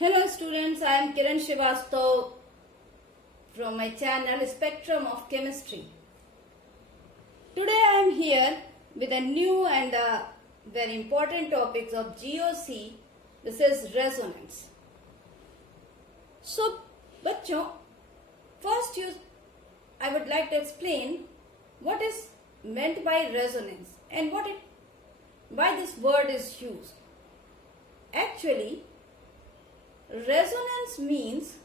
Hello students, I am Kiran Srivastav from my channel Spectrum of Chemistry. Today I am here with a new and very important topics of GOC. This is resonance. So बच्चों, first I would like to explain what is meant by resonance and why this word is used. Actually, resonance means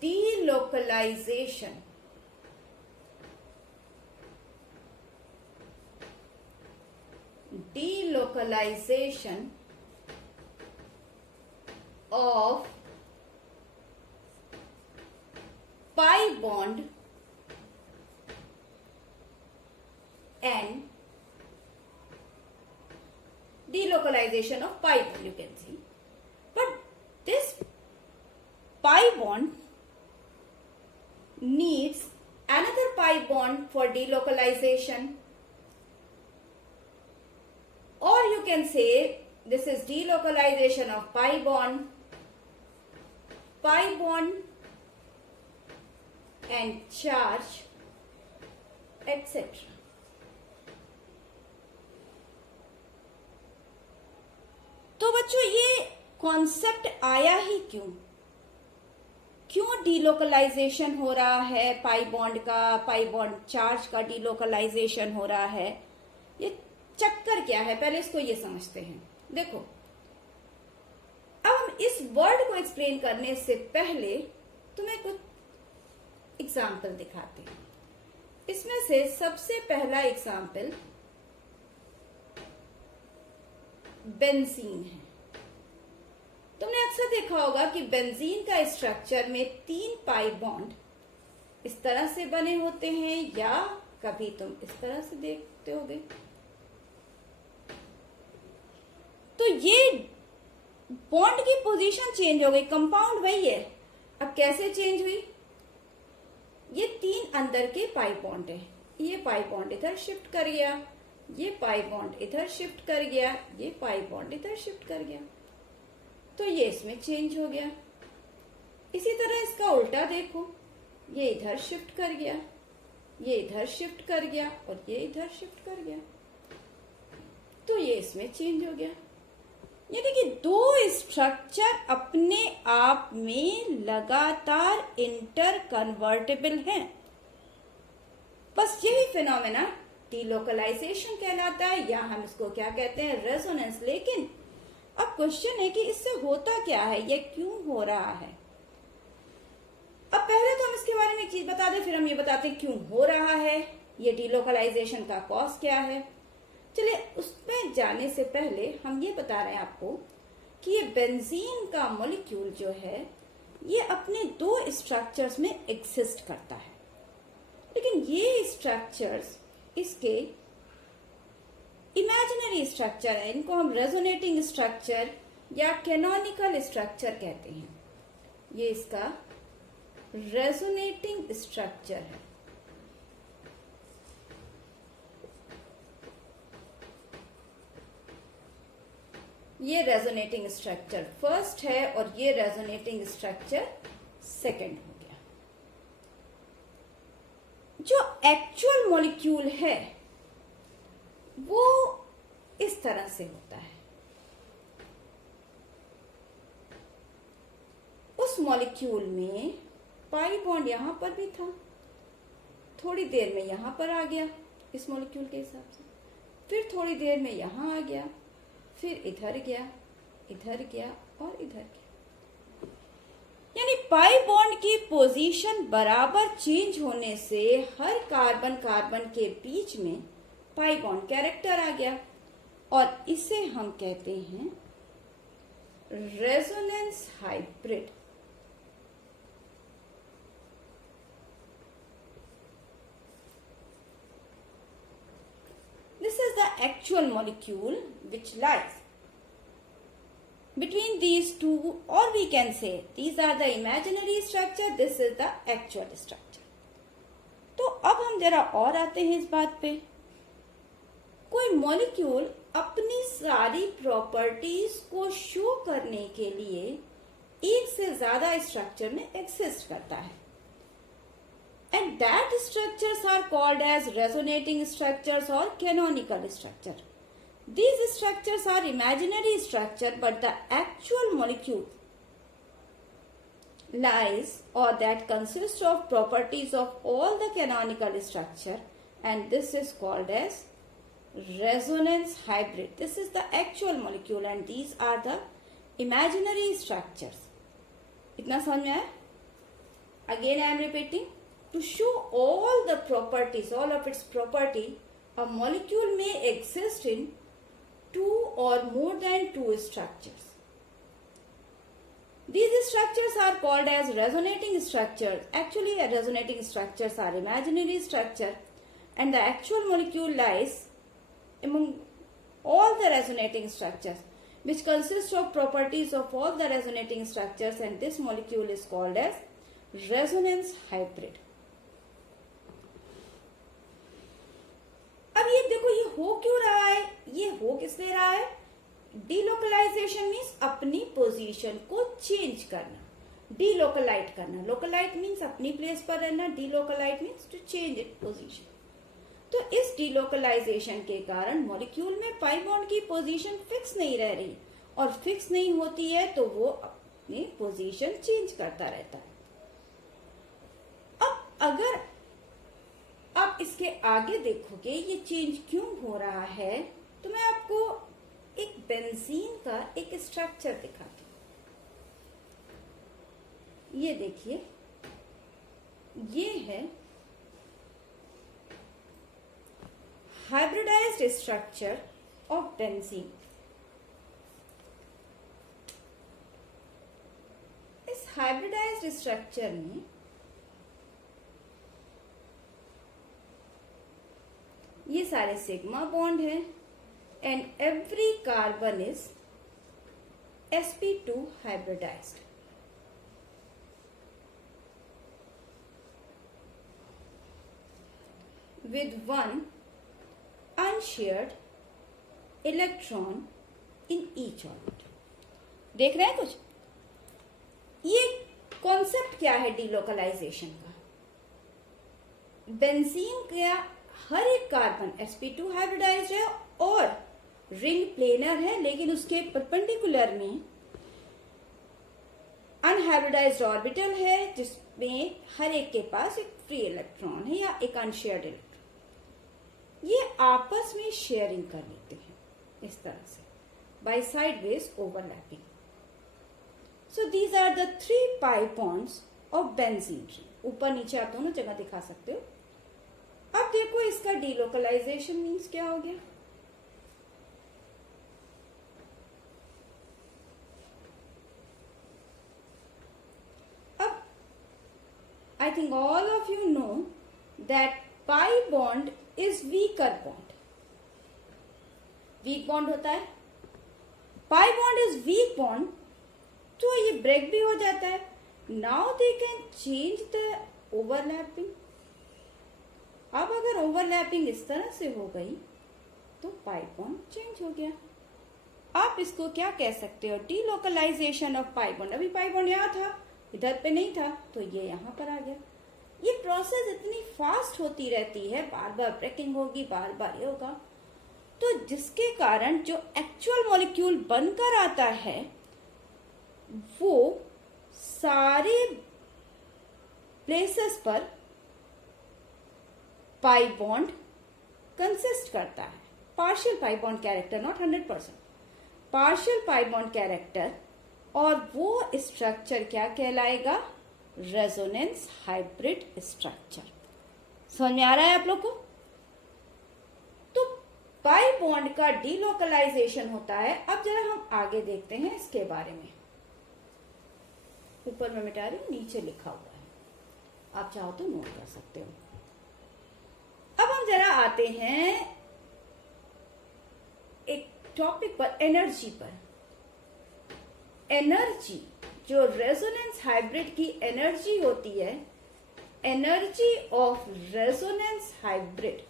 delocalization. Delocalization of pi bond and delocalization of pi bond, you can see. But this pi bond needs another pi bond for delocalization, or you can say this is delocalization of pi bond and charge, etc. तो बच्चों, ये concept आया ही क्यों delocalisation हो रहा है pi bond charge का delocalisation हो रहा है, ये चक्कर क्या है, पहले इसको ये समझते हैं. देखो, अब हम इस वर्ड को एक्सप्लेन करने से पहले तुम्हें कुछ एग्जाम्पल दिखाते हैं. इसमें से सबसे पहला एग्जाम्पल बेंजीन है. तुमने अक्सर देखा होगा कि बेंजीन का स्ट्रक्चर में 3 पाई बॉन्ड इस तरह से बने होते हैं, या कभी तुम इस तरह से देखते होगे. तो ये बॉन्ड की पोजीशन चेंज हो गई, कंपाउंड वही है. अब कैसे चेंज हुई? ये 3 अंदर के पाई बॉन्ड है. ये पाई बॉन्ड इधर शिफ्ट कर गया, ये पाई बॉन्ड इधर शिफ्ट कर गया, ये पाई बॉन्ड इधर शिफ्ट कर गया, तो ये इसमें चेंज हो गया. इसी तरह इसका उल्टा देखो, ये इधर शिफ्ट कर गया, ये इधर शिफ्ट कर गया और ये इधर शिफ्ट कर गया, तो ये इसमें चेंज हो गया. यानी कि 2 स्ट्रक्चर अपने आप में लगातार इंटर कन्वर्टेबल हैं. बस यही फिनोमेना डीलोकलाइजेशन कहलाता है, या हम इसको क्या कहते हैं, रेजोनेंस. लेकिन अब क्वेश्चन है कि इससे होता क्या है, ये क्यों हो रहा है. अब पहले तो हम इसके बारे में एक चीज बता दें, फिर हम ये बताते हैं क्यों हो रहा है, ये डीलोकलाइजेशन का कॉज क्या है. चलिए, उसमें जाने से पहले हम ये बता रहे हैं आपको कि ये बेंजीन का मॉलिक्यूल जो है, ये अपने 2 स्ट्रक्चर्स में एग्जिस्ट करता है. लेकिन ये स्ट्रक्चर्स इसके इमेजिनरी स्ट्रक्चर है. इनको हम रेजोनेटिंग स्ट्रक्चर या कैनोनिकल स्ट्रक्चर कहते हैं. ये इसका रेजोनेटिंग स्ट्रक्चर है. ये रेजोनेटिंग स्ट्रक्चर फर्स्ट है और ये रेजोनेटिंग स्ट्रक्चर सेकंड हो गया. जो एक्चुअल मॉलिक्यूल है वो इस तरह से होता है. उस मॉलिक्यूल में पाई बॉन्ड यहां पर भी था, थोड़ी देर में यहां पर आ गया इस मॉलिक्यूल के हिसाब से, फिर थोड़ी देर में यहां आ गया, फिर इधर गया और इधर गया. यानी पाई बॉन्ड की पोजीशन बराबर चेंज होने से हर कार्बन के बीच में पाई बॉन्ड कैरेक्टर आ गया, और इसे हम कहते हैं resonance hybrid. This is the actual molecule which lies between these two, or we can say these are the imaginary structure, this is the actual structure. तो अब हम जरा और आते हैं इस बात पे. कोई मॉलिक्यूल अपनी सारी प्रॉपर्टीज को शो करने के लिए एक से ज्यादा स्ट्रक्चर में एग्जिस्ट करता है, and that structures are called as resonating structures और canonical structure. These structures are imaginary structure, but the actual molecule lies or that consists of properties of all the canonical structure, and this is called as resonance hybrid. This is the actual molecule and these are the imaginary structures. इतना समझ में आया? Again I am repeating. To show all the properties, all of its property, a molecule may exist in two or more than two structures. These structures are called as resonating structures. Actually, resonating structures are imaginary structure, and the actual molecule lies among all the resonating structures, which consists of properties of all the resonating structures, and this molecule is called as resonance hybrid. अब ये देखो, ये हो क्यों रहा है? ये हो किस ले रहा है? डीलोकलाइजेशन मीन्स अपनी पोजीशन को चेंज करना, डीलोकलाइट करना. लोकलाइट मीन्स अपनी प्लेस पर रहना, delocalize means to change it position. तो इस डीलोकलाइजेशन के कारण मॉलिक्यूल में पाई बॉन्ड की पोजीशन फिक्स नहीं रह रही, और फिक्स नहीं होती है तो वो अपनी पोजीशन चेंज करता रहता है. अब अगर आप इसके आगे देखोगे ये चेंज क्यों हो रहा है, तो मैं आपको एक बेंजीन का एक स्ट्रक्चर दिखाती हूं. ये देखिए, ये है हाइब्रिडाइज्ड स्ट्रक्चर ऑफ बेंजीन. इस हाइब्रिडाइज्ड स्ट्रक्चर में ये सारे सिग्मा बॉन्ड है, and every carbon is sp2 hybridised. with one unshared electron in each orbit. देख रहे हैं कुछ? ये कॉन्सेप्ट क्या है डीलोकलाइजेशन का? बेंजीन का हर एक कार्बन sp2 हाइब्रिडाइज्ड है और रिंग प्लेनर है, लेकिन उसके परपेंडिकुलर में अनहाइब्रिडाइज्ड ऑर्बिटल है जिसमें हर एक के पास एक फ्री इलेक्ट्रॉन है या एक अनशेयर्ड इलेक्ट्रॉन. ये आपस में शेयरिंग कर लेते हैं इस तरह से by sideways overlapping. So these are the 3 pi bonds of benzene. ऊपर नीचे आप दोनों जगह दिखा सकते हो. अब देखो इसका डीलोकलाइजेशन मीन्स क्या हो गया. अब I think all of you know that pi bond is weaker bond. Weak bond होता है, pi bond is weak bond, तो ये ब्रेक भी हो जाता है. Now they can change the overlapping. अब अगर ओवरलैपिंग इस तरह से हो गई तो पाई बॉन्ड चेंज हो गया. आप इसको क्या कह सकते हो? Delocalisation of pi bond. अभी पाई बॉन्ड यहाँ था, इधर पे नहीं था, तो ये यहाँ पर आ गया. ये प्रोसेस इतनी फास्ट होती रहती है, बार बार ब्रेकिंग होगी, बार बार ये होगा, तो जिसके कारण जो एक्चुअल मॉलिक्यूल बनकर आता है वो सारे प्लेसेस पर पाई बॉन्ड कंसिस्ट करता है. Partial pi bond character, not 100%, partial pi bond character. और वो स्ट्रक्चर क्या कहलाएगा? Resonance hybrid structure. समझ में आ रहा है आप लोग को? तो पाई बॉन्ड का डीलोकलाइजेशन होता है. अब जरा हम आगे देखते हैं इसके बारे में. ऊपर में मिटा रही हूं, नीचे लिखा हुआ है, आप चाहो तो नोट कर सकते हो. अब हम जरा आते हैं एक टॉपिक पर, एनर्जी पर. एनर्जी, जो रेजोनेंस हाइब्रिड की एनर्जी होती है, energy of resonance hybrid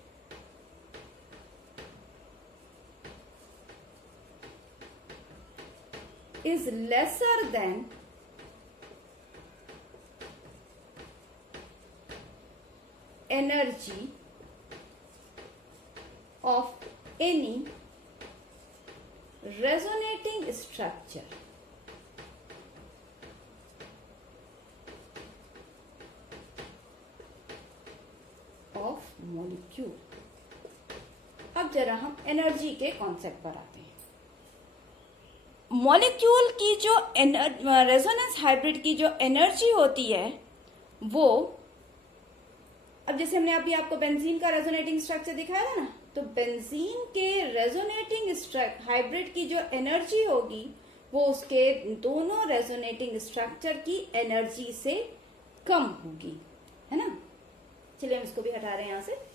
is lesser than energy of any resonating structure of molecule. अब जरा हम एनर्जी के कॉन्सेप्ट पर आते हैं. मॉलिक्यूल की जो रेजोनेंस हाइब्रिड की जो एनर्जी होती है वो, अब जैसे हमने अभी आपको बेंजीन का रेजोनेटिंग स्ट्रक्चर दिखाया था ना, तो बेंजीन के रेजोनेटिंग हाइब्रिड की जो एनर्जी होगी वो उसके दोनों रेजोनेटिंग स्ट्रक्चर की एनर्जी से कम होगी, है ना. चलिए हम इसको भी हटा रहे हैं यहां से.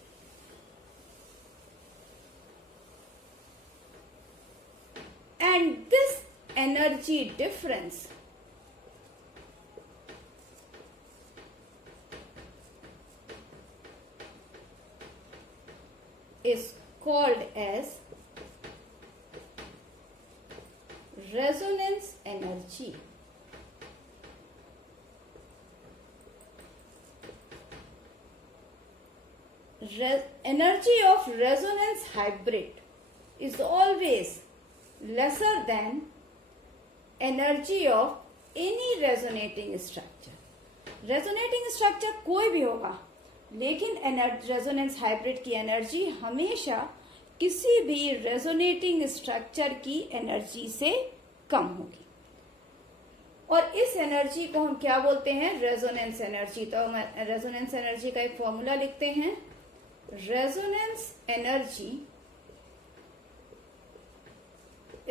And this energy difference is called as resonance energy. Energy of resonance hybrid is always lesser than energy of any resonating structure. Resonating structure कोई भी होगा, लेकिन रेजोनेंस हाइब्रिड की एनर्जी हमेशा किसी भी रेजोनेटिंग स्ट्रक्चर की एनर्जी से कम होगी. और इस एनर्जी को हम क्या बोलते हैं? Resonance energy. तो हम रेजोनेंस एनर्जी का एक फॉर्मूला लिखते हैं. Resonance energy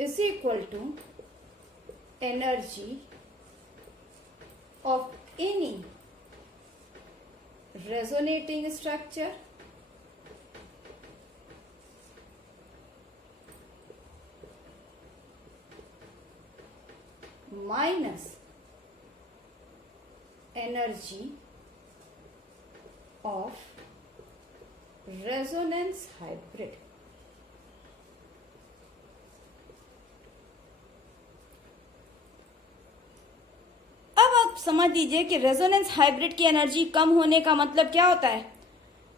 is equal to energy of any resonating structure minus energy of resonance hybrid. समझ लीजिए कि रेजोनेंस हाइब्रिड की एनर्जी कम होने का मतलब क्या होता है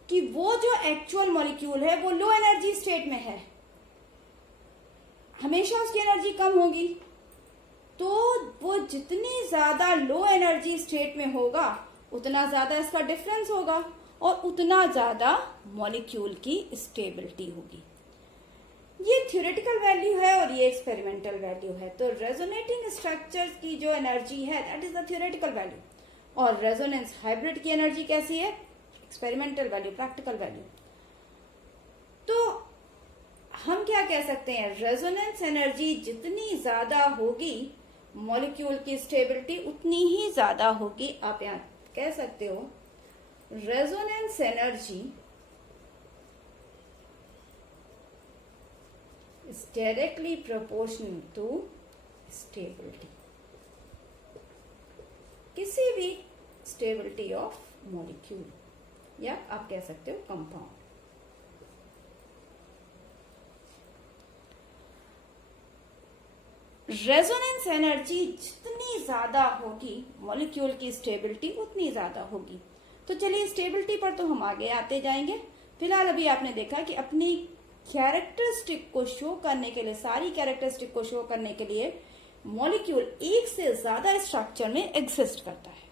कि वो जो एक्चुअल मॉलिक्यूल है वो लो एनर्जी स्टेट में है, हमेशा उसकी एनर्जी कम होगी. तो वो जितनी ज्यादा लो एनर्जी स्टेट में होगा उतना ज्यादा इसका डिफरेंस होगा और उतना ज्यादा मॉलिक्यूल की स्टेबिलिटी होगी. ये थ्योरेटिकल वैल्यू है और ये एक्सपेरिमेंटल वैल्यू है. तो रेजोनेटिंग स्ट्रक्चर्स की जो एनर्जी है that is the theoretical value, और रेजोनेंस हाइब्रिड की एनर्जी कैसी है? Experimental value, practical value. तो हम क्या कह सकते हैं? रेजोनेंस एनर्जी जितनी ज्यादा होगी मॉलिक्यूल की स्टेबिलिटी उतनी ही ज्यादा होगी. आप यहां कह सकते हो resonance energy is directly proportional to stability. किसी भी stability of molecule, या आप कह सकते हो कंपाउंड. रेजोनेंस एनर्जी जितनी ज्यादा होगी मॉलिक्यूल की स्टेबिलिटी उतनी ज्यादा होगी. तो चलिए स्टेबिलिटी पर तो हम आगे आते जाएंगे. फिलहाल अभी आपने देखा कि अपनी कैरेक्टरिस्टिक को शो करने के लिए, सारी कैरेक्टरिस्टिक को शो करने के लिए मॉलिक्यूल एक से ज्यादा स्ट्रक्चर में एग्जिस्ट करता है.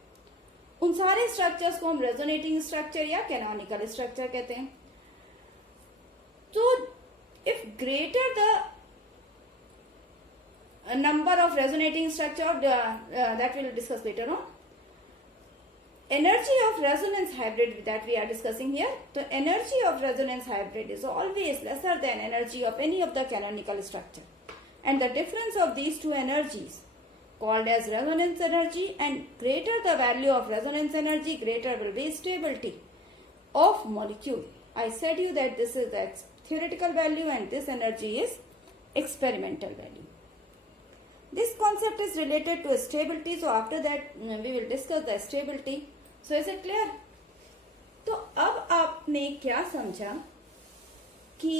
उन सारे स्ट्रक्चर्स को हम रेजोनेटिंग स्ट्रक्चर या कैनोनिकल स्ट्रक्चर कहते हैं. तो if greater the number of resonating structure that we will discuss later on, energy of resonance hybrid that we are discussing here, the energy of resonance hybrid is always lesser than energy of any of the canonical structure, and the difference of these two energies called as resonance energy, and greater the value of resonance energy, greater will be stability of molecule. I said you that this is the theoretical value and this energy is experimental value. This concept is related to stability, so after that we will discuss the stability. So is it clear? तो अब आपने क्या समझा कि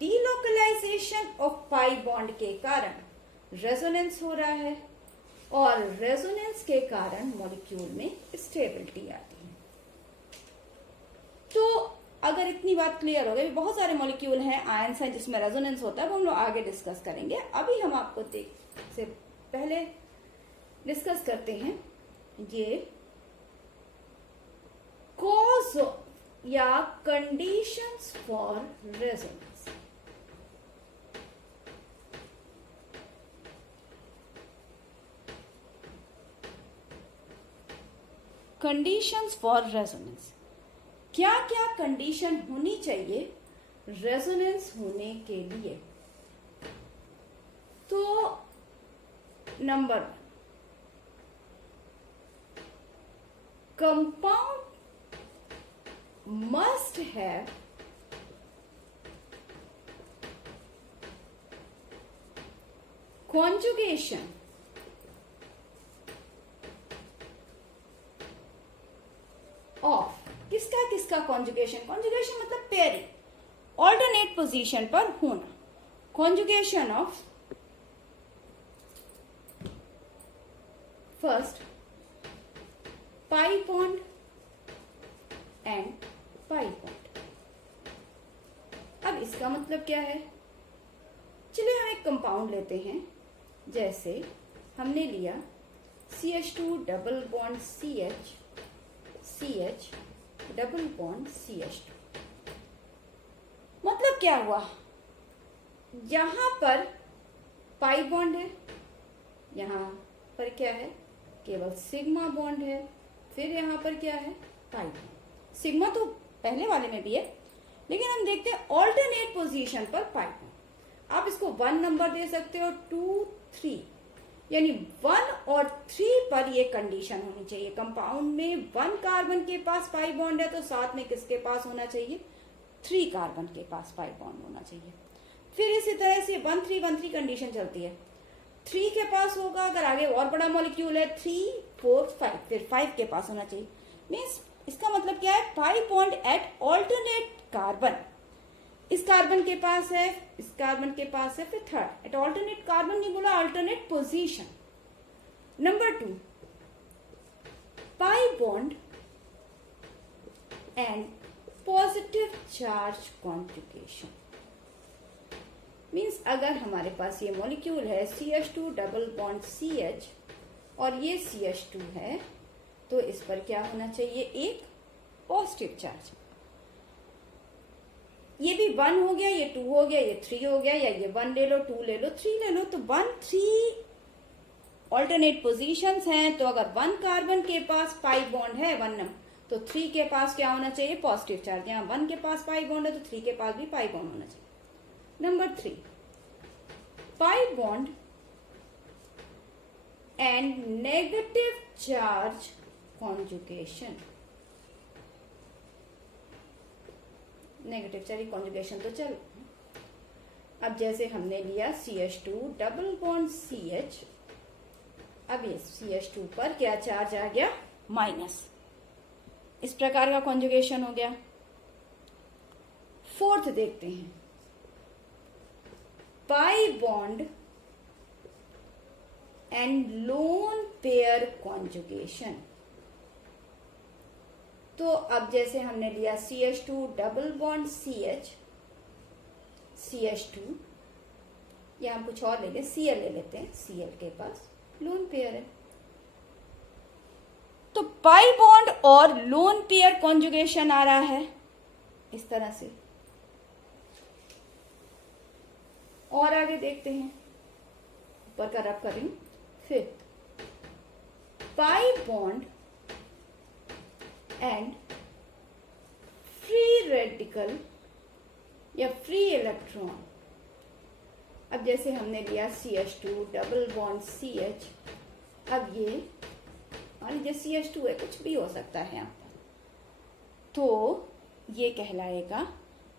delocalisation of pi bond के कारण resonance हो रहा है और रेजोनेंस के कारण मॉलिक्यूल में स्टेबिलिटी आती है। तो अगर इतनी बात क्लियर हो गई, बहुत सारे मॉलिक्यूल हैं, आयंस हैं जिसमें रेजोनेंस होता है, वो हम लोग आगे डिस्कस करेंगे। अभी हम आपको से पहले डिस्कस करते हैं ये कॉज या conditions for resonance. Conditions for resonance, क्या क्या कंडीशन होनी चाहिए रेजोनेंस होने के लिए? तो number 1, compound must have conjugation of किसका किसका कॉन्जुगेशन? कॉन्जुगेशन मतलब पेयरिंग, ऑल्टरनेट पोजीशन पर होना। Conjugation of first pi bond and pi bond. अब इसका मतलब क्या है? चलिए हम एक कंपाउंड लेते हैं, जैसे हमने लिया CH2 double bond CH, CH double bond CH2। मतलब क्या हुआ? यहां पर पाई बॉन्ड है, यहां पर क्या है? केवल सिग्मा बॉन्ड है। फिर यहां पर क्या है? Pi bond. सिग्मा तो पहले वाले में भी है, लेकिन हम देखते हैं ऑल्टरनेट पोजीशन पर पाई बॉन्ड। आप इसको 1 नंबर दे सकते हो, 2, 3, यानी 1 और 3 पर ये कंडीशन होनी चाहिए। कंपाउंड में 1 कार्बन के पास पाई बॉन्ड है तो साथ में किसके पास होना चाहिए? 3 कार्बन के पास पाई बॉन्ड होना चाहिए। फिर इसी तरह से 1, 3, 1, 3 कंडीशन चलती है। 3 के पास होगा, अगर आगे और बड़ा मॉलिक्यूल है 3, 4, 5, फिर 5 के पास होना चाहिए। मीन्स इसका मतलब क्या है? Pi bond at alternate carbon. इस कार्बन के पास है, इस कार्बन के पास है, फिर थर्ड एट ऑल्टरनेट कार्बन नहीं बोला, alternate position. Number 2, pi bond and positive charge conjugation. Means अगर हमारे पास ये मॉलिक्यूल है CH2 डबल बॉन्ड CH और ये CH2 है, तो इस पर क्या होना चाहिए? एक पॉजिटिव चार्ज। ये भी 1 हो गया, ये 2 हो गया, ये 3 हो गया, या ये 1 ले लो, 2 ले लो, 3 ले लो। तो 1, 3 ऑल्टरनेट पोजीशंस हैं। तो अगर 1 कार्बन के पास पाई बॉन्ड है 1 नंबर, तो 3 के पास क्या होना चाहिए? Positive charge. यहाँ 1 के पास पाई बॉन्ड है तो 3 के पास भी पाई बॉन्ड होना चाहिए। Number 3, pi bond and negative charge conjugation. Negative charge conjugation तो चलो, अब जैसे हमने लिया CH2 डबल बॉन्ड CH, अब ये CH2 पर क्या चार्ज आ गया? माइनस। इस प्रकार का कॉन्जुगेशन हो गया। फोर्थ देखते हैं, pi bond and lone pair conjugation. तो अब जैसे हमने लिया CH2 double bond CH, CH2, या हम कुछ और ले लें, Cl ले लेते हैं, Cl के पास लोन पेयर है। तो पाई बॉन्ड और लोन पेयर कॉन्जुगेशन आ रहा है इस तरह से। और आगे देखते हैं, ऊपर का रब कर रही हूं। Fifth, pi bond and free radical या फ्री इलेक्ट्रॉन। अब जैसे हमने लिया CH2 डबल बॉन्ड CH, अब ये मान लीजिए CH2 है, कुछ भी हो सकता है यहाँ पर, तो ये कहलाएगा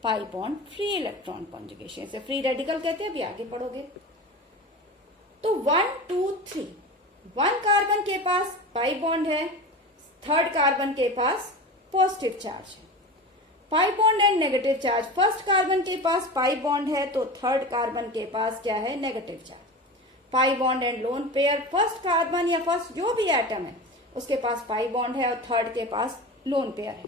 pi bond free electron conjugation. इसे फ्री रेडिकल कहते हैं, अभी आगे पढ़ोगे। तो 1, 2, 3, 1 कार्बन के पास पाई बॉन्ड है, 3rd कार्बन के पास पॉजिटिव चार्ज है। Pi bond and negative charge, first carbon के पास पाई बॉन्ड है तो थर्ड कार्बन के पास क्या है, negative charge. Pi bond and lone pair, first carbon या फर्स्ट जो भी एटम है उसके पास पाई बॉन्ड है और थर्ड के पास लोन पेयर है।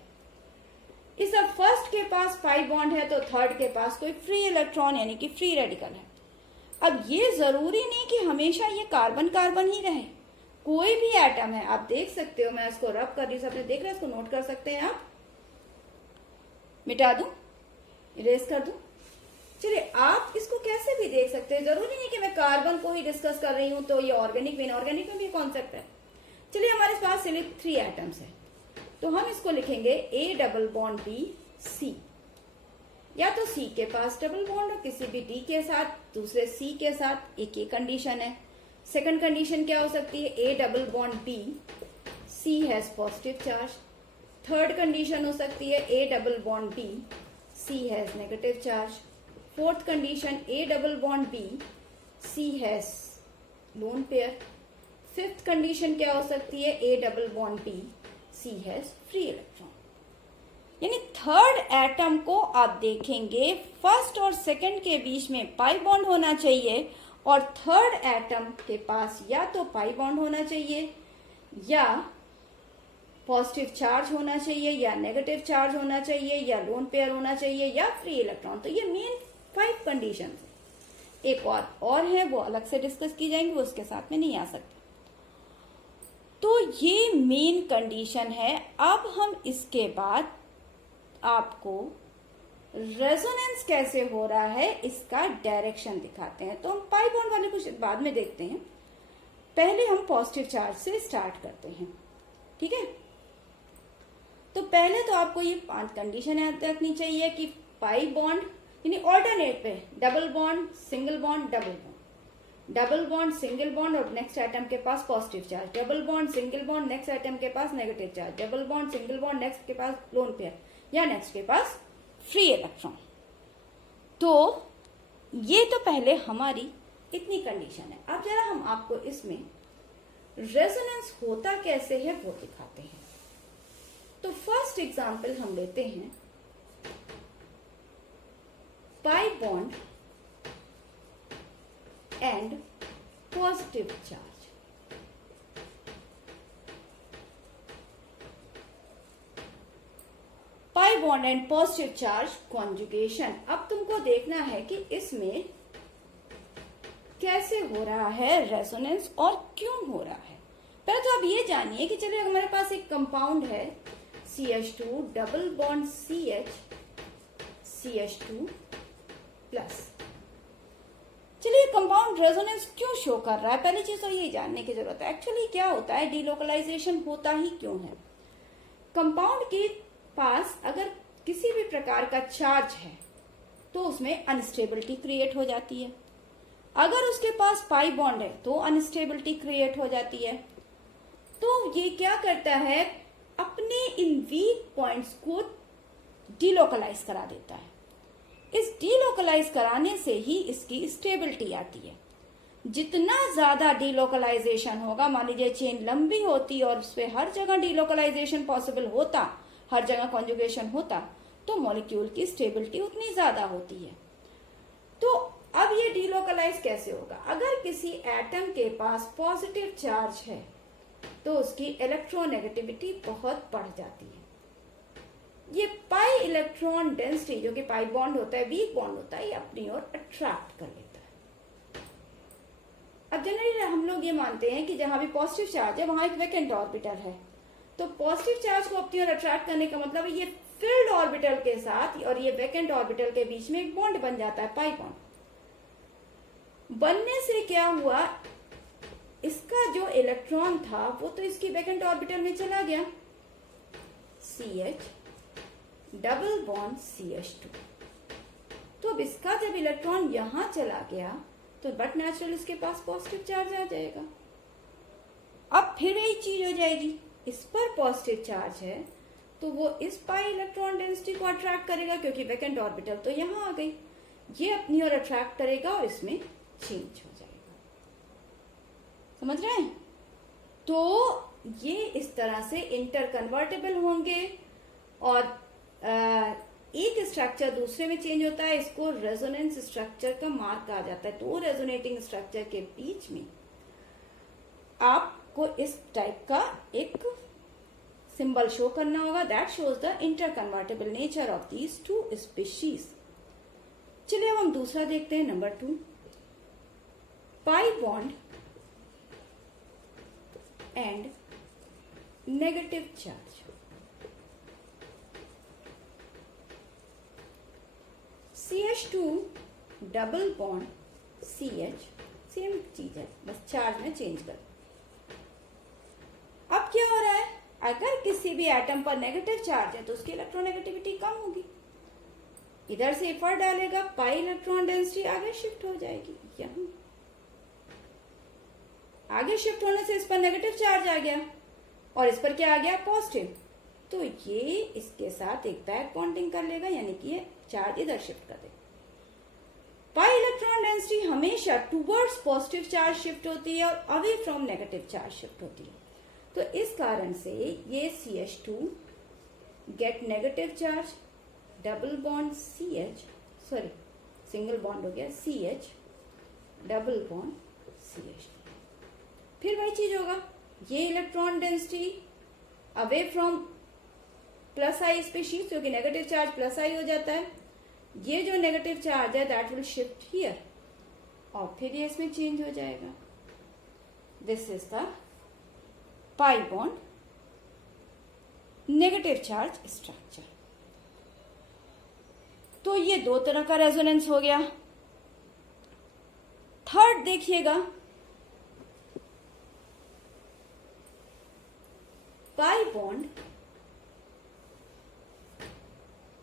इस अब फर्स्ट के पास पाई बॉन्ड है तो थर्ड के पास कोई फ्री इलेक्ट्रॉन यानी कि फ्री रेडिकल है। अब ये जरूरी नहीं कि हमेशा ये कार्बन कार्बन ही रहे, कोई भी एटम है, आप देख सकते हो, मैं इसको रब कर रही हूं, आपने देख रहे हैं, इसको नोट कर सकते हैं आप, मिटा दूं, इरेज कर दूं, चलिए आप इसको कैसे भी देख सकते हैं, जरूरी नहीं कि मैं कार्बन को ही डिस्कस कर रही हूं तो ये ऑर्गेनिक में, इनऑर्गेनिक में भी कॉन्सेप्ट है। चलिए हमारे पास सिर्फ 3 एटम्स है तो हम इसको लिखेंगे A double bond B C, या तो C के पास डबल बॉन्ड हो किसी भी D के साथ, दूसरे C के साथ, एक ये कंडीशन है। सेकंड कंडीशन क्या हो सकती है, A double bond B C has positive charge. Third condition हो सकती है A double bond B C has negative charge. Fourth condition A double bond B C has lone pair. Fifth condition क्या हो सकती है, A double bond B C has free electron. यानी third atom को आप देखेंगे फर्स्ट और second के बीच में पाई बॉन्ड होना चाहिए और थर्ड एटम के पास या तो पाई बॉन्ड होना चाहिए या पॉजिटिव चार्ज होना चाहिए या नेगेटिव चार्ज होना चाहिए या लोन पेयर होना चाहिए या फ्री इलेक्ट्रॉन। तो ये मेन 5 कंडीशन है। एक और है वो अलग से डिस्कस की जाएंगी, वो उसके साथ में नहीं आ सकते। तो ये मेन कंडीशन है। अब हम इसके बाद आपको रेजोनेंस कैसे हो रहा है इसका डायरेक्शन दिखाते हैं। तो हम पाई बॉन्ड वाले कुछ बाद में देखते हैं, पहले हम पॉजिटिव चार्ज से स्टार्ट करते हैं, ठीक है। तो पहले तो आपको ये 5 कंडीशन याद रखनी चाहिए कि पाई बॉन्ड यानी ऑल्टरनेट पे double bond, single bond, double bond, double bond, single bond और नेक्स्ट एटम के पास positive charge, double bond, single bond, next atom के पास negative charge, double bond, single bond, next के पास लोन पेयर या नेक्स्ट के पास फ्री इलेक्ट्रॉन। तो ये तो पहले हमारी इतनी कंडीशन है। अब जरा हम आपको इसमें रेजोनेंस होता कैसे है वो दिखाते हैं। तो फर्स्ट एग्जांपल हम लेते हैं pi bond and positive charge. Pi bond and positive charge conjugation. अब तुमको देखना है कि इसमें कैसे हो रहा है रेजोनेंस और क्यों हो रहा है। पहले तो आप ये जानिए कि चलिए हमारे पास एक कंपाउंड है CH2 double bond CH CH2 plus. चलिए कंपाउंड रेजोनेंस क्यों शो कर रहा है, पहली चीज तो ये जानने की जरूरत है। एक्चुअली क्या होता है, डीलोकलाइजेशन होता ही क्यों है। कंपाउंड के पास अगर किसी भी प्रकार का चार्ज है तो उसमें अनस्टेबिलिटी क्रिएट हो जाती है। अगर उसके पास पाई बॉन्ड है तो अनस्टेबिलिटी क्रिएट हो जाती है। तो ये क्या करता है, अपने इन वीक पॉइंट्स को डीलोकलाइज करा देता है। इस डीलोकलाइज कराने से ही इसकी स्टेबिलिटी आती है। जितना ज्यादा डीलोकलाइजेशन होगा, मान लीजिए चेन लंबी होती और उस पर हर जगह डीलोकलाइजेशन पॉसिबल होता, हर जगह कॉन्जुगेशन होता, तो मॉलिक्यूल की स्टेबिलिटी उतनी ज्यादा होती है। तो अब ये डीलोकलाइज कैसे होगा, अगर किसी एटम के पास पॉजिटिव चार्ज है तो उसकी इलेक्ट्रोनेगेटिविटी बहुत बढ़ जाती है। ये पाई इलेक्ट्रॉन डेंसिटी जो कि पाई बॉन्ड होता है, वीक बॉन्ड होता है, ये अपनी ओर अट्रैक्ट कर लेता है। अब जनरली हम लोग ये मानते हैं कि जहां भी पॉजिटिव चार्ज है वहां एक वैकेंट ऑर्बिटल है, तो पॉजिटिव चार्ज को अपनी ओर अट्रैक्ट करने का मतलब है ये फिल्ड ऑर्बिटल के साथ और ये वैकेंट ऑर्बिटल के बीच में एक बॉन्ड बन जाता है, पाई बॉन्ड। बनने से क्या हुआ, इसका जो इलेक्ट्रॉन था वो तो इसकी वैकेंट ऑर्बिटल में चला गया, CH डबल बॉन्ड CH2। तो अब इसका जब इलेक्ट्रॉन यहां चला गया तो बट नेचुरल इसके पास पॉजिटिव चार्ज आ जाएगा। अब फिर यही चीज हो जाएगी, इस पर पॉजिटिव चार्ज है तो वो इस पाई इलेक्ट्रॉन डेंसिटी को अट्रैक्ट करेगा क्योंकि वैकेंट ऑर्बिटल तो यहां आ गई, ये अपनी ओर अट्रैक्ट करेगा और इसमें चेंज हो जाएगा। समझ रहे हैं? तो ये इस तरह से इंटर कन्वर्टेबल होंगे और एक स्ट्रक्चर दूसरे में चेंज होता है, इसको रेजोनेंस स्ट्रक्चर का मार्क कहा जाता है। दो रेजोनेटिंग स्ट्रक्चर के बीच में आपको इस टाइप का एक सिंबल शो करना होगा, that shows the interconvertible nature of these two species. चलिए अब हम दूसरा देखते हैं, number 2, pi bond and negative charge. CH2 double bond CH, same चीज है, बस चार्ज में चेंज कर। अब क्या हो रहा है, अगर किसी भी एटम पर नेगेटिव चार्ज है तो उसकी इलेक्ट्रोनेगेटिविटी कम होगी। इधर से एफर्ट डालेगा, पाई इलेक्ट्रॉन डेंसिटी आगे शिफ्ट हो जाएगी। यहां आगे शिफ्ट होने से इस पर नेगेटिव चार्ज आ गया और इस पर क्या आ गया, पॉजिटिव। तो ये इसके साथ एक बैक बॉन्डिंग कर लेगा, यानी कि ये चार्ज इधर शिफ्ट कर देगा। पाई इलेक्ट्रॉन डेंसिटी हमेशा टुवर्ड्स पॉजिटिव चार्ज शिफ्ट होती है और away from negative charge shift होती है। तो इस कारण से ये CH2 get negative charge, double bond CH, sorry single bond हो गया, CH डबल बॉन्ड CH। फिर वही चीज होगा, ये electron density away from plus I species, क्योंकि नेगेटिव चार्ज प्लस आई हो जाता है। ये जो नेगेटिव चार्ज है दैट विल शिफ्ट हियर और फिर ये इसमें चेंज हो जाएगा। This is the pi bond negative charge structure. तो ये दो तरह का रेजोनेंस हो गया। थर्ड देखिएगा, pi bond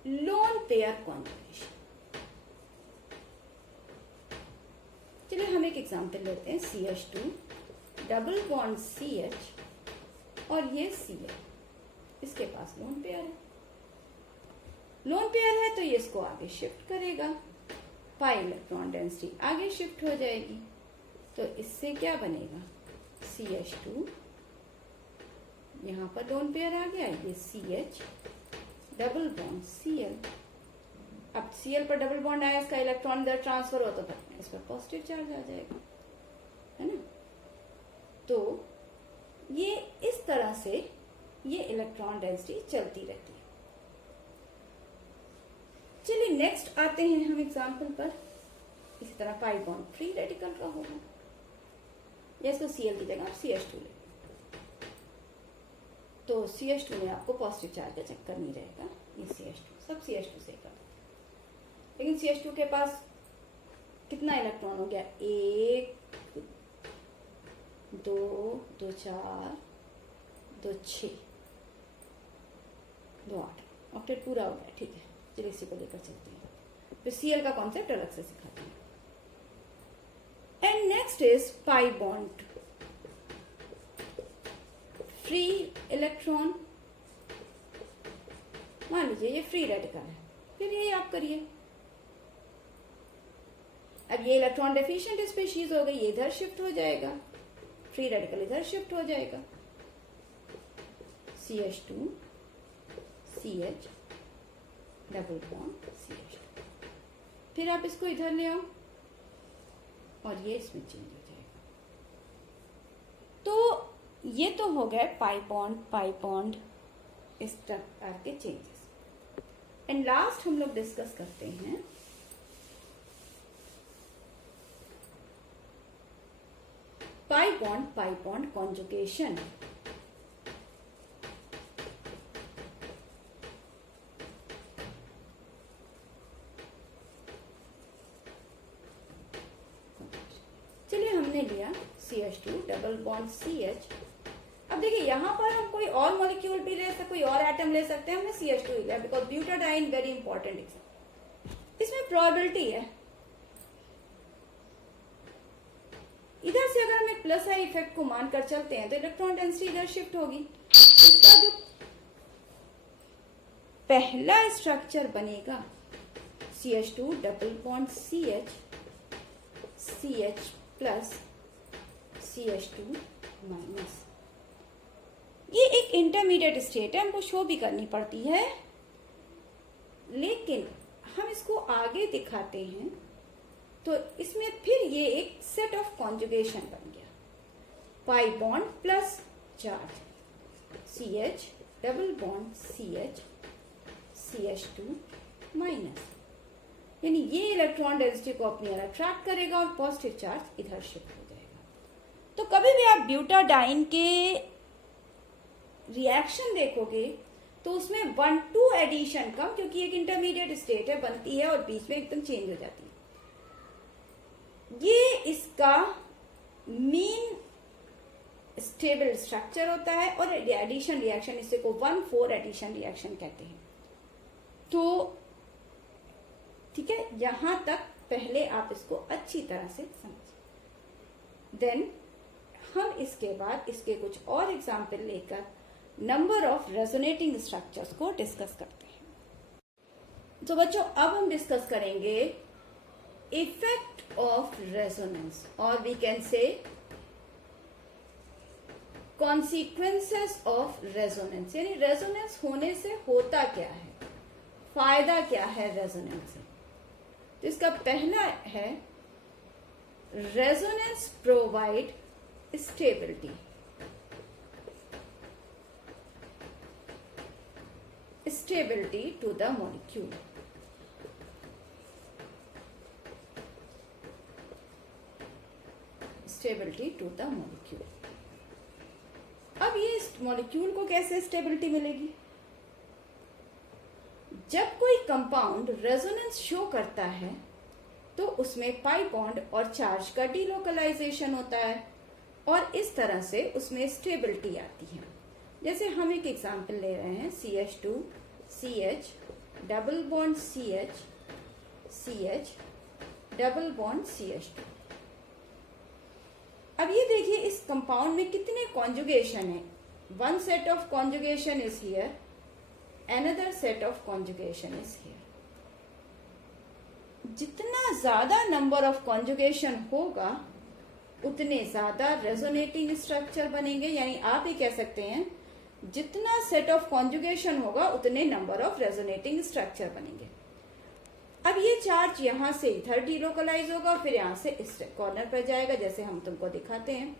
lone pair conjugation. चलिए हम एक एग्जांपल लेते हैं, CH2 डबल बॉन्ड CH और ये Cl, इसके पास लोन पेयर है। लोन पेयर है तो ये इसको आगे शिफ्ट करेगा, पाई इलेक्ट्रॉन डेंसिटी आगे शिफ्ट हो जाएगी। तो इससे क्या बनेगा, CH2, यहां पर लोन पेयर आ गया, ये CH डबल बॉन्ड Cl। अब Cl पर डबल बॉन्ड आया, इसका इलेक्ट्रॉन इधर ट्रांसफर होता था, इस पर पॉजिटिव चार्ज आ जाएगा, है ना। तो ये इस तरह से ये इलेक्ट्रॉन डेंसिटी चलती रहती है। चलिए नेक्स्ट आते हैं हम एग्जांपल पर। इसी तरह पाई बॉन्ड फ्री रेडिकल का होगा, या इसको Cl की जगह आप CH2 ले, तो CH2 में आपको पॉजिटिव चार्ज का चक्कर नहीं रहेगा, ये CH2 सब CH2 से कर। लेकिन CH2 के पास कितना इलेक्ट्रॉन हो गया, 1 2 2 4 2 6 2 8, ऑक्टेट पूरा हो गया। ठीक है, चलिए इसी को लेकर चलते हैं, फिर Cl का कॉन्सेप्ट अलग से सिखाते हैं। And next is pi bond free electron. मान लीजिए ये फ्री रेडिकल है, फिर ये आप करिए। अब ये इलेक्ट्रॉन डेफिशिएंट स्पीशीज हो गई, ये इधर शिफ्ट हो जाएगा, फ्री रेडिकल इधर शिफ्ट हो जाएगा, CH2 CH double bond CH2। फिर आप इसको इधर ले आओ और ये इसमें चेंज हो जाएगा। तो ये तो हो गए पाई बॉन्ड इस प्रकार के चेंजेस। एंड लास्ट हम लोग डिस्कस करते हैं पाई बॉन्ड कॉन्जुगेशन। चलिए हमने लिया CH2 डबल बॉन्ड CH। अब देखिए यहां पर हम कोई और मॉलिक्यूल भी ले सकते, कोई और एटम ले सकते हैं, हमने CH2 लिया because butadiene very important example. इसमें प्रोबेबिलिटी है, इधर से अगर हम एक प्लस आई इफेक्ट को मानकर चलते हैं तो इलेक्ट्रॉन डेंसिटी इधर शिफ्ट होगी। इसका जो पहला स्ट्रक्चर बनेगा CH2 double bond CH CH plus CH2 minus. ये एक इंटरमीडिएट स्टेट है, हमको शो भी करनी पड़ती है। लेकिन हम इसको आगे दिखाते हैं तो इसमें फिर ये एक सेट ऑफ कॉन्जुगेशन बन गया, pi bond plus charge CH double bond CH CH2 minus, यानी ये इलेक्ट्रॉन डेंसिटी को अपनी ओर अट्रैक्ट करेगा और पॉजिटिव चार्ज इधर शिफ्ट हो जाएगा। तो कभी भी आप ब्यूटाडाइन के रिएक्शन देखोगे तो उसमें 1-2 एडिशन का, क्योंकि एक इंटरमीडिएट स्टेट है, बनती है और बीच में एकदम चेंज हो जाती है। ये इसका मीन स्टेबल स्ट्रक्चर होता है और एडिशन रिएक्शन इसे को 1-4 एडिशन रिएक्शन कहते हैं। तो ठीक है, यहां तक पहले आप इसको अच्छी तरह से समझिए। देन हम इसके बाद इसके कुछ और एग्जाम्पल लेकर नंबर ऑफ रेजोनेटिंग स्ट्रक्चर्स को डिस्कस करते हैं। तो बच्चों अब हम डिस्कस करेंगे इफेक्ट ऑफ रेजोनेंस, और we can say consequences of resonance, यानी रेजोनेंस होने से होता क्या है, फायदा क्या है रेजोनेंस से। तो इसका पहला है resonance provide stability, stability to the molecule. Stability to the molecule. अब ये मॉलिक्यूल को कैसे स्टेबिलिटी मिलेगी? जब कोई कंपाउंड रेजोनेंस शो करता है तो उसमें पाई बॉन्ड और चार्ज का डीलोकलाइजेशन होता है और इस तरह से उसमें स्टेबिलिटी आती है। जैसे हम एक एग्जांपल ले रहे हैं, CH2 CH double bond CH CH double bond CH2। अब ये देखिए इस कंपाउंड में कितने कॉन्जुगेशन है। One set of conjugation is here, another set of conjugation is here. जितना ज्यादा नंबर ऑफ कॉन्जुगेशन होगा उतने ज्यादा रेजोनेटिंग स्ट्रक्चर बनेंगे, यानी आप ये कह सकते हैं जितना सेट ऑफ कॉन्जुगेशन होगा उतने नंबर ऑफ रेजोनेटिंग स्ट्रक्चर बनेंगे। अब ये चार्ज यहां से इधर डीलोकलाइज होगा, फिर यहां से इस कॉर्नर पर जाएगा, जैसे हम तुमको दिखाते हैं।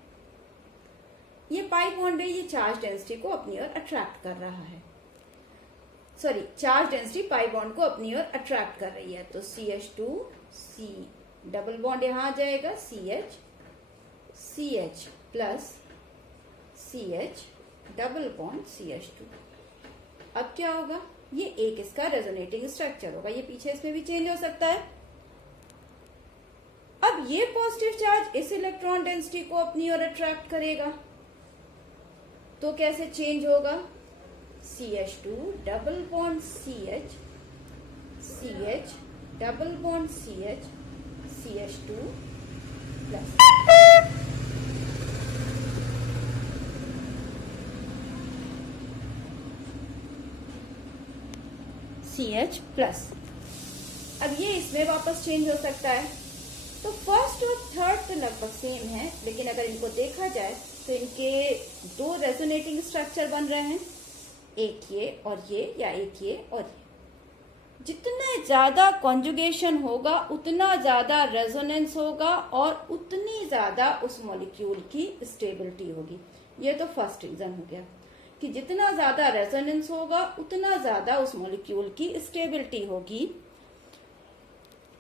ये पाई बॉन्ड है, ये चार्ज डेंसिटी को अपनी ओर अट्रैक्ट कर रहा है, sorry charge density pi bond को अपनी ओर अट्रैक्ट कर रही है। तो CH2 C डबल बॉन्ड यहां आ जाएगा, CH CH plus CH double bond CH2। अब क्या होगा, ये एक इसका रेजोनेटिंग स्ट्रक्चर होगा, ये पीछे इसमें भी चेंज हो सकता है। अब ये पॉजिटिव चार्ज इस इलेक्ट्रॉन डेंसिटी को अपनी ओर अट्रैक्ट करेगा, तो कैसे चेंज होगा, CH2 double bond CH CH double bond CH CH2 plus CH plus. अब ये इसमें वापस चेंज हो सकता है। तो फर्स्ट और थर्ड तो लगभग सेम है, लेकिन अगर इनको देखा जाए तो इनके दो रेजोनेटिंग स्ट्रक्चर बन रहे हैं, एक ये और ये, या एक ये और ये। जितना ज्यादा कॉन्जुगेशन होगा उतना ज्यादा रेजोनेंस होगा और उतनी ज्यादा उस मॉलिक्यूल की स्टेबिलिटी होगी। ये तो फर्स्ट रीजन हो गया कि जितना ज्यादा रेजोनेंस होगा उतना ज्यादा उस मॉलिक्यूल की स्टेबिलिटी होगी।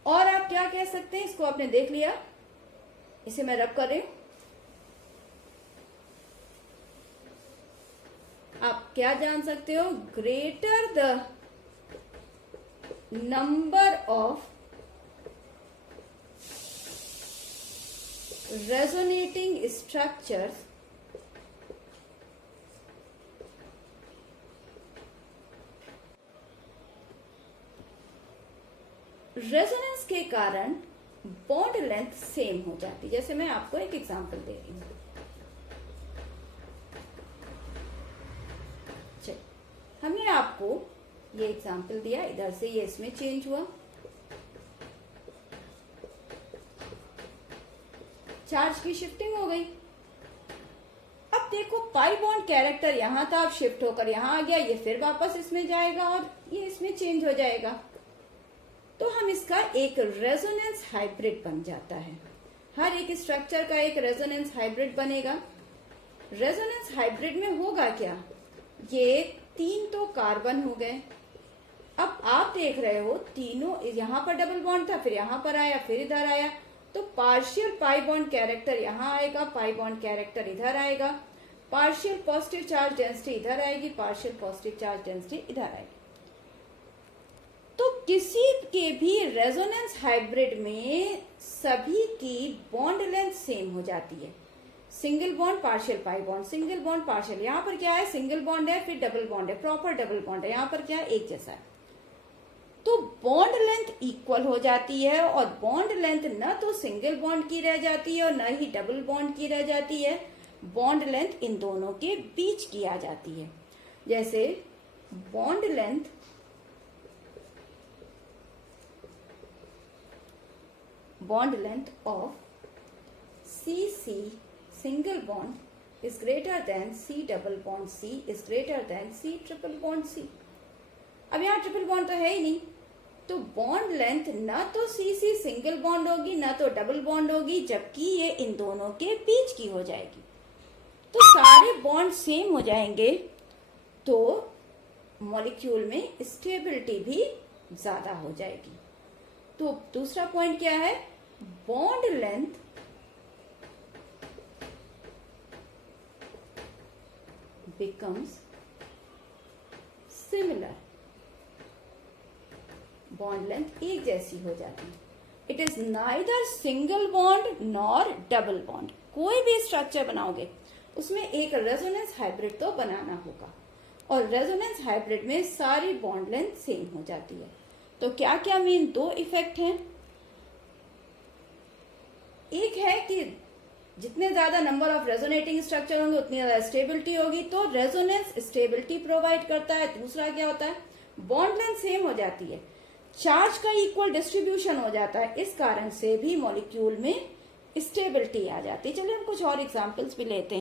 और आप क्या कह सकते हैं, इसको आपने देख लिया, इसे मैं रब कर रही हूं। आप क्या जान सकते हो, greater the number of resonating structures resonance के कारण बॉन्ड लेंथ सेम हो जाती है। जैसे मैं आपको एक एग्जांपल दे रही हूं, हमने आपको ये एग्जांपल दिया, इधर से ये इसमें चेंज हुआ, चार्ज की शिफ्टिंग हो गई। अब देखो पाई बॉन्ड कैरेक्टर यहां था, अब शिफ्ट होकर यहां आ गया, ये फिर वापस इसमें जाएगा और ये इसमें चेंज हो जाएगा। तो हम इसका एक रेजोनेंस हाइब्रिड बन जाता है। हर एक स्ट्रक्चर का एक रेजोनेंस हाइब्रिड बनेगा। रेजोनेंस हाइब्रिड में होगा क्या, ये 3 तो कार्बन हो गए। अब आप देख रहे हो तीनों, यहां पर डबल बॉन्ड था, फिर यहां पर आया, फिर इधर आया, तो पार्शियल पाई बॉन्ड कैरेक्टर यहां आएगा, पाई बॉन्ड कैरेक्टर इधर आएगा, पार्शियल पॉजिटिव चार्ज डेंसिटी इधर आएगी, पार्शियल पॉजिटिव चार्ज डेंसिटी इधर आएगी। तो किसी के भी रेजोनेंस हाइब्रिड में सभी की बॉन्ड लेंथ सेम हो जाती है। Single bond partial pi bond, single bond partial, यहां पर क्या है, सिंगल बॉन्ड है, फिर डबल बॉन्ड है, प्रॉपर डबल बॉन्ड है, यहां पर क्या है, एक जैसा है। तो बॉन्ड लेंथ इक्वल हो जाती है, और बॉन्ड लेंथ न तो सिंगल बॉन्ड की रह जाती है और न ही डबल बॉन्ड की रह जाती है, बॉन्ड लेंथ इन दोनों के बीच की आ जाती है। जैसे bond length of CC single bond is greater than C double bond C is greater than C triple bond C। अब यहाँ ट्रिपल बॉन्ड तो है ही नहीं, तो बॉन्ड लेंथ ना तो CC सिंगल बॉन्ड होगी ना तो डबल बॉन्ड होगी, जबकि ये इन दोनों के बीच की हो जाएगी। तो सारे बॉन्ड सेम हो जाएंगे, तो मॉलिक्यूल में स्टेबिलिटी भी ज्यादा हो जाएगी। तो दूसरा पॉइंट क्या है, bond length becomes similar, bond length एक जैसी हो जाती है। It is neither single bond nor double bond. कोई भी स्ट्रक्चर बनाओगे उसमें एक रेजोनेंस हाइब्रिड तो बनाना होगा, और रेजोनेंस हाइब्रिड में सारी बॉन्ड लेंथ सेम हो जाती है। तो क्या क्या मेन 2 इफेक्ट हैं। एक है कि जितने ज्यादा नंबर ऑफ रेजोनेटिंग स्ट्रक्चर होंगे उतनी ज्यादा स्टेबिलिटी होगी, तो रेजोनेंस स्टेबिलिटी प्रोवाइड करता है। दूसरा क्या होता है, बॉन्ड लेंथ सेम हो जाती है, चार्ज का इक्वल डिस्ट्रीब्यूशन हो जाता है, इस कारण से भी मॉलिक्यूल में स्टेबिलिटी आ जाती है। चलिए हम कुछ और एग्जांपल्स भी लेते हैं।